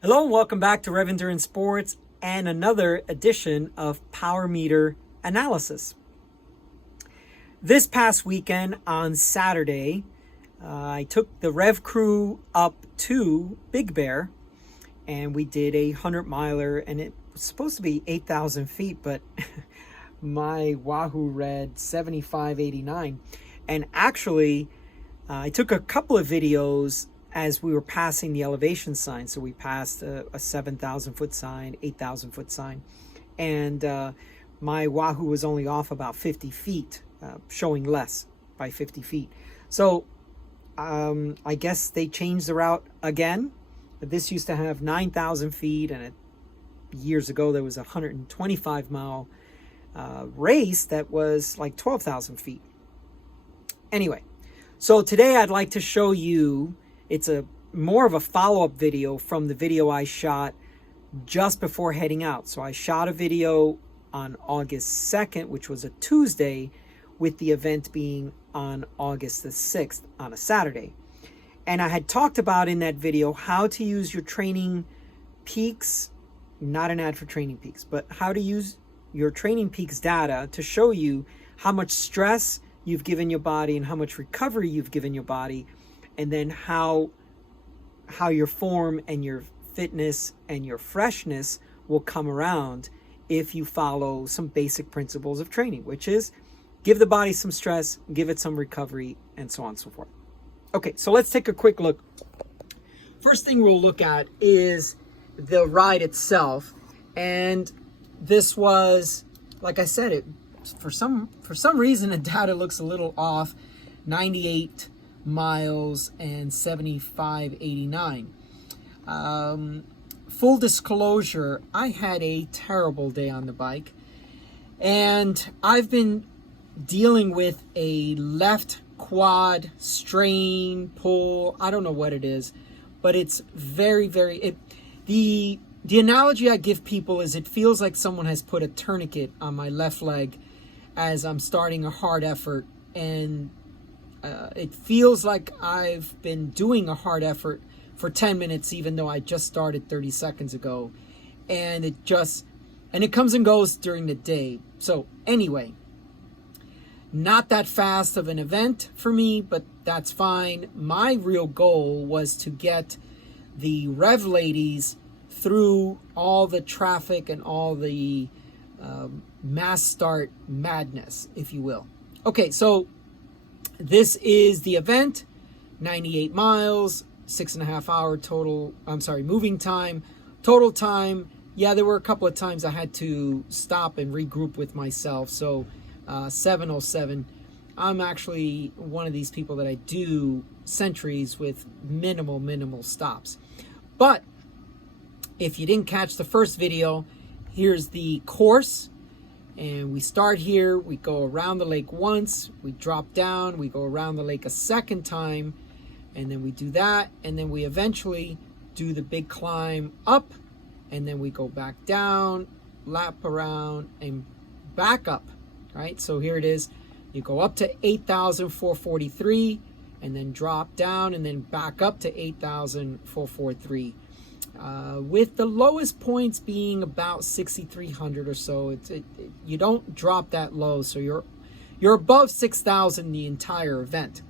Hello and welcome back to Rev Endurance Sports and another edition of Power Meter Analysis. This past weekend on Saturday, I took the Rev crew up to Big Bear and we did a 100-miler, and it was supposed to be 8,000 feet, but my Wahoo read 7589. And actually, I took a couple of videos as we were passing the elevation sign. So we passed a 7,000 foot sign, 8,000 foot sign, and my Wahoo was only off about 50 feet, showing less by 50 feet. So I guess they changed the route again. This used to have 9,000 feet, and years ago there was a 125-mile race that was like 12,000 feet. Anyway, so today I'd like to show you, it's a more of a follow-up video from the video I shot just before heading out. So I shot a video on August 2nd, which was a Tuesday, with the event being on August the 6th on a Saturday. And I had talked about in that video how to use your Training Peaks, not an ad for Training Peaks, but how to use your Training Peaks data to show you how much stress you've given your body and how much recovery you've given your body, and then how your form and your fitness and your freshness will come around if you follow some basic principles of training, which is give the body some stress, give it some recovery, and so on and so forth. Okay, so let's take a quick look. First thing we'll look at is the ride itself. And this was, like I said, for some reason the data looks a little off. 98 miles and 7589. Full disclosure, I had a terrible day on the bike, and I've been dealing with a left quad strain, pull, I don't know what it is, but it's very the analogy I give people is it feels like someone has put a tourniquet on my left leg as I'm starting a hard effort, and it feels like I've been doing a hard effort for 10 minutes, even though I just started 30 seconds ago. And it comes and goes during the day. So anyway, not that fast of an event for me, but that's fine. My real goal was to get the Rev ladies through all the traffic and all the mass start madness, if you will. Okay, so this is the event, 98 miles, 6.5 hour total, moving time, total time. Yeah, there were a couple of times I had to stop and regroup with myself. So 7:07, I'm actually one of these people that I do centuries with minimal stops. But if you didn't catch the first video, here's the course. And we start here, we go around the lake once, we drop down, we go around the lake a second time, and then we do that, and then we eventually do the big climb up, and then we go back down, lap around, and back up, right? So here it is. You go up to 8,443, and then drop down, and then back up to 8,443. With the lowest points being about 6,300 or so. You don't drop that low, so you're above 6,000 the entire event.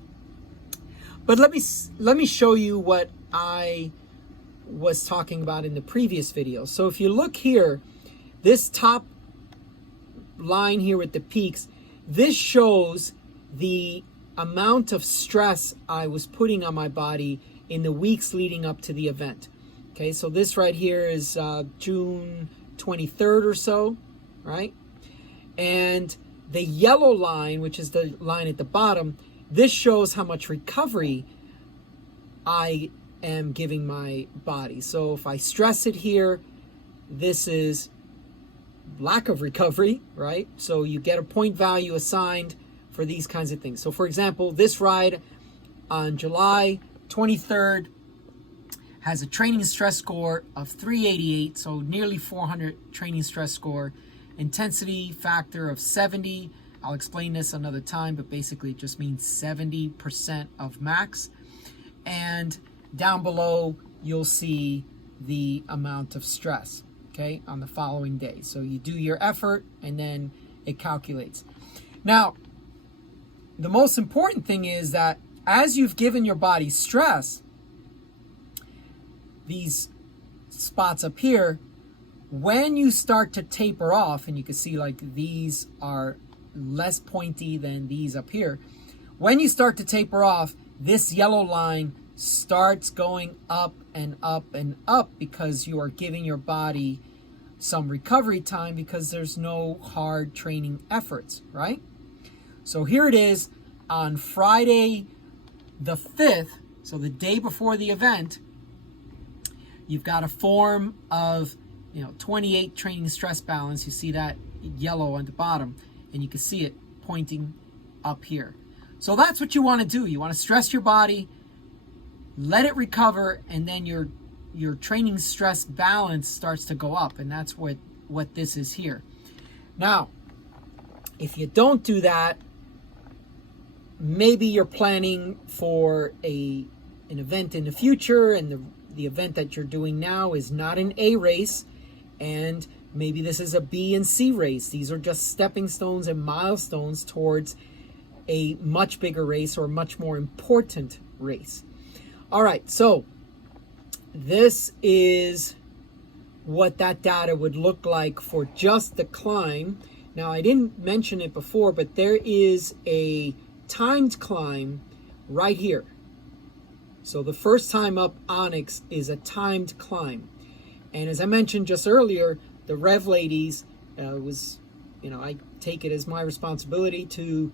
But let me show you what I was talking about in the previous video. So if you look here, this top line here with the peaks, this shows the amount of stress I was putting on my body in the weeks leading up to the event. Okay, so this right here is June 23rd or so, right? And the yellow line, which is the line at the bottom, this shows how much recovery I am giving my body. So if I stress it here, this is lack of recovery, right? So you get a point value assigned for these kinds of things. So for example, this ride on July 23rd, has a training stress score of 388, so nearly 400 training stress score, intensity factor of 70. I'll explain this another time, but basically it just means 70% of max. And down below, you'll see the amount of stress, okay, on the following day. So you do your effort and then it calculates. Now, the most important thing is that as you've given your body stress, these spots up here, when you start to taper off, and you can see like these are less pointy than these up here, when you start to taper off, this yellow line starts going up and up and up because you are giving your body some recovery time because there's no hard training efforts, right? So here it is on Friday the 5th, so the day before the event. You've got a form of 28 training stress balance. You see that yellow on the bottom, and you can see it pointing up here. So that's what you want to do. You want to stress your body, let it recover, and then your training stress balance starts to go up, and that's what this is here. Now, if you don't do that, maybe you're planning for an event in the future, and the event that you're doing now is not an A race, and maybe this is a B and C race. These are just stepping stones and milestones towards a much bigger race or a much more important race. All right, so this is what that data would look like for just the climb. Now, I didn't mention it before, but there is a timed climb right here. So the first time up Onyx is a timed climb. And as I mentioned just earlier, the Rev ladies I take it as my responsibility to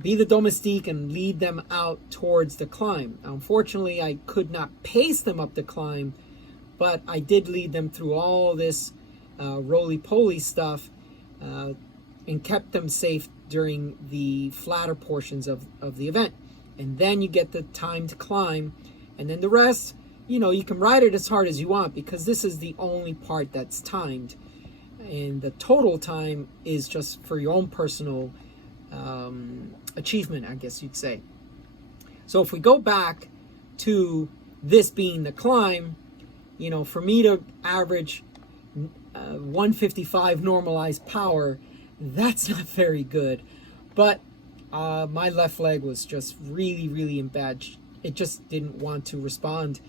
be the domestique and lead them out towards the climb. Now, unfortunately, I could not pace them up the climb, but I did lead them through all this roly-poly stuff and kept them safe during the flatter portions of the event. And then you get the timed climb, and then the rest, you can ride it as hard as you want because this is the only part that's timed. And the total time is just for your own personal achievement, I guess you'd say. So if we go back to this being the climb, for me to average 155 normalized power, that's not very good. But my left leg was just really, really in bad. It just didn't want to respond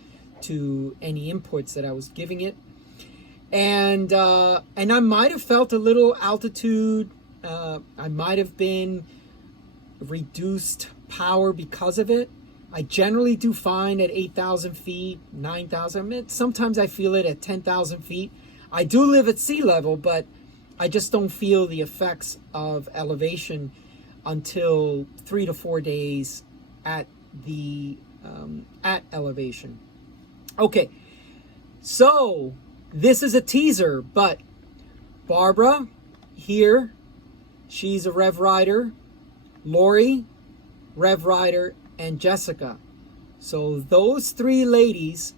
to any inputs that I was giving it. And I might have felt a little altitude. I might have been reduced power because of it. I generally do fine at 8,000 feet, 9,000. Sometimes I feel it at 10,000 feet. I do live at sea level, but I just don't feel the effects of elevation until 3 to 4 days at the at elevation. Okay, so this is a teaser, but Barbara here, she's a Rev Rider. Lori, Rev Rider, and Jessica. So those three ladies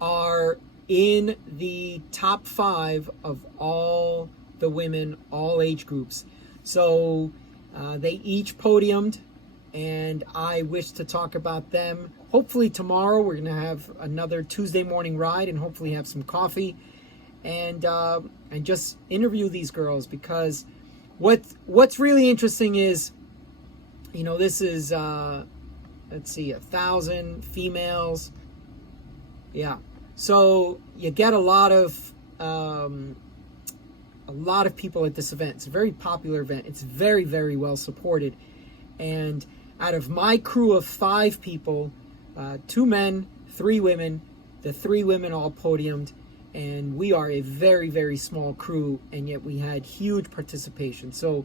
are in the top 5 of all the women, all age groups. So they each podiumed, and I wish to talk about them. Hopefully tomorrow we're going to have another Tuesday morning ride and hopefully have some coffee and just interview these girls, because what's really interesting is, this is, let's see, 1,000 females. Yeah. So you get a lot of people at this event. It's a very popular event. It's very, very well supported. And out of my crew of 5 people, 2 men, 3 women, the 3 women all podiumed. And we are a very, very small crew, and yet we had huge participation. So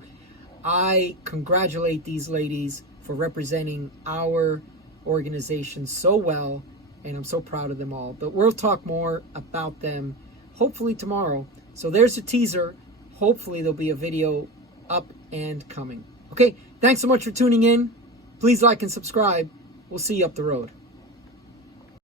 I congratulate these ladies for representing our organization so well, and I'm so proud of them all. But we'll talk more about them hopefully tomorrow. So there's a teaser. Hopefully there'll be a video up and coming. Okay, thanks so much for tuning in. Please like and subscribe. We'll see you up the road.